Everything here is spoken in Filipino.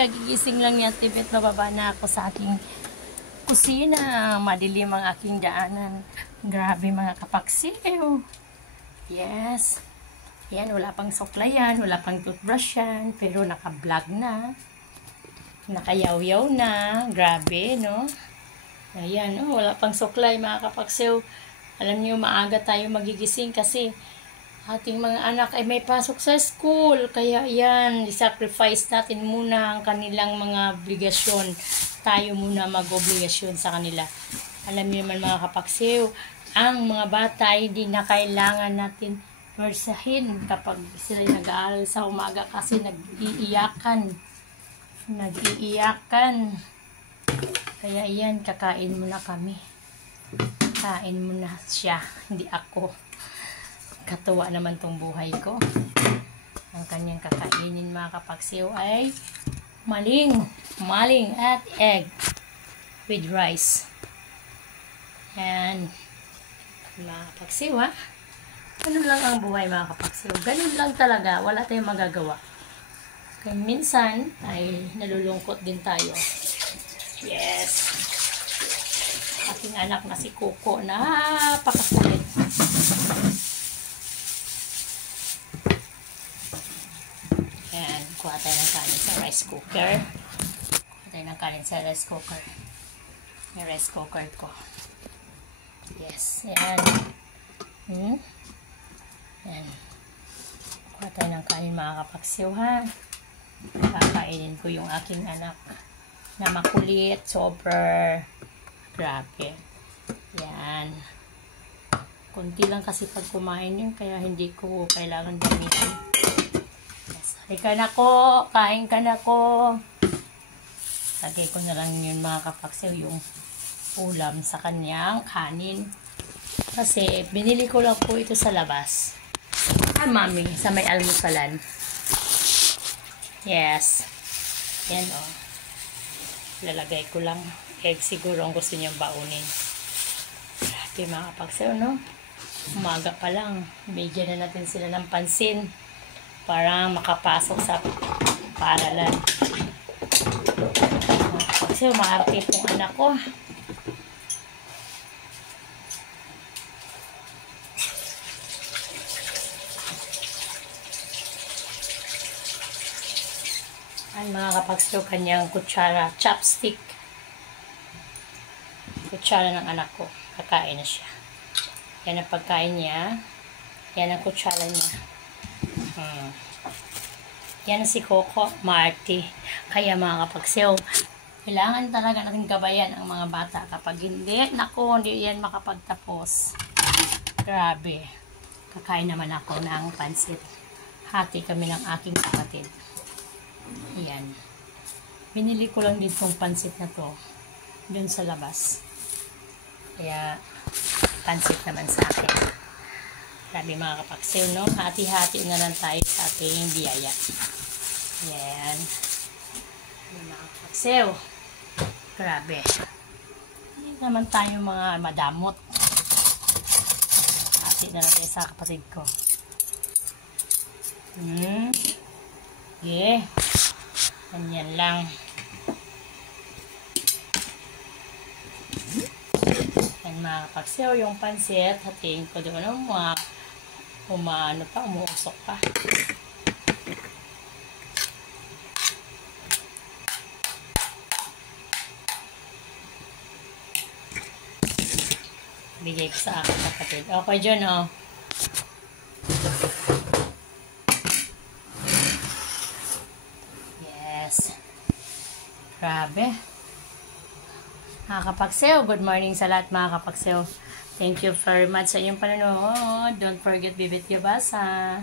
kagigising lang niya, Tibet. Nababa na ako sa aking kusina. Madilim ang aking daanan. Grabe mga kapaksiw. Yes. Yan, wala pang suklayan, wala pang toothbrush yan. Pero naka-vlog na. Nakayaw-yaw na. Grabe, no? Ayan, oh, wala pang suklay mga kapaksiw. Alam niyo, maaga tayo magigising kasi ating mga anak ay may pasok sa school. Kaya yan, sacrifice natin muna ang kanilang mga obligasyon. Tayo muna mag-obligasyon sa kanila. Alam niyo naman mga kapaksiw, ang mga bata ay hindi na kailangan natin mersahin kapag sila nag-aaral sa umaga kasi nag-iiyakan. Kaya yan, kakain muna kami. Kain muna siya, hindi ako. Katuwa naman tong buhay ko. Ang kanyang kakainin mga kapaksiw ay maling at egg with rice. And mga kapaksiw, ha? Ganun lang ang buhay mga kapaksiw. Ganun lang talaga. Wala tayong magagawa. Kaya minsan ay nalulungkot din tayo. Yes. Aking anak na si Coco. Napakakulit. Ayan. Kuha tayo ng kanin sa rice cooker. Yung rice cooker ko. Yes. Ayan. Ayan. Kuha tayo ng kanin mga kapaksiw, ha. Kakainin ko yung aking anak na makulit, super grabe. Yan. Kunti lang kasi pag kumain yun, kaya hindi ko kailangan gamitin. Yes. Halika na ko, kain ka na ko. Lagay ko na lang yun mga kapaksiw, yung ulam sa kanyang kanin. Kasi binili ko lang po ito sa labas. Mami, sa may almusalan. Yes. Yan, oh. Lalagay ko lang egg siguro ang gusto niyang baunin. Grabe mga kapaksiw, no? Umaga pa lang. Bigyan na natin sila ng pansin para makapasok sa paaralan. Mga kapaksiw, maarte pong anak ko. Ay, mga kapaksiw, kanyang kutsara, chopstick. Kutsara ng anak ko. Kakain na siya. Yan ang pagkain niya. Yan ang kutsara niya. Yan si Coco, Marty. Kaya mga kapaksiw, kailangan talaga natin gabayan ang mga bata. Kapag hindi, naku, hindi yan makapagtapos. Grabe. Kakain naman ako ng pansit. Hati kami ng aking kapatid. Ayan. Binili ko lang din itong pansit na to dun sa labas. Kaya pansit naman sa akin. Grabe mga kapaksiw, no? Hati-hati na lang tayo sa ating biyaya. Ayan. Mga kapaksiw. Grabe. Hindi naman tayo mga madamot. Hati na lang tayo sa kapatid ko. Yeah. Ganyan lang. Yan mga kapaksiw, yung pansit, hatiin ko doon ng mga umuusok pa. Bigay ko sa aking kapatid. Okay dyan, oh. Grabe. Mga kapaksiw, good morning sa lahat mga kapaksiw. Thank you very much sa inyong panonood. Don't forget, Bibit Yabasa.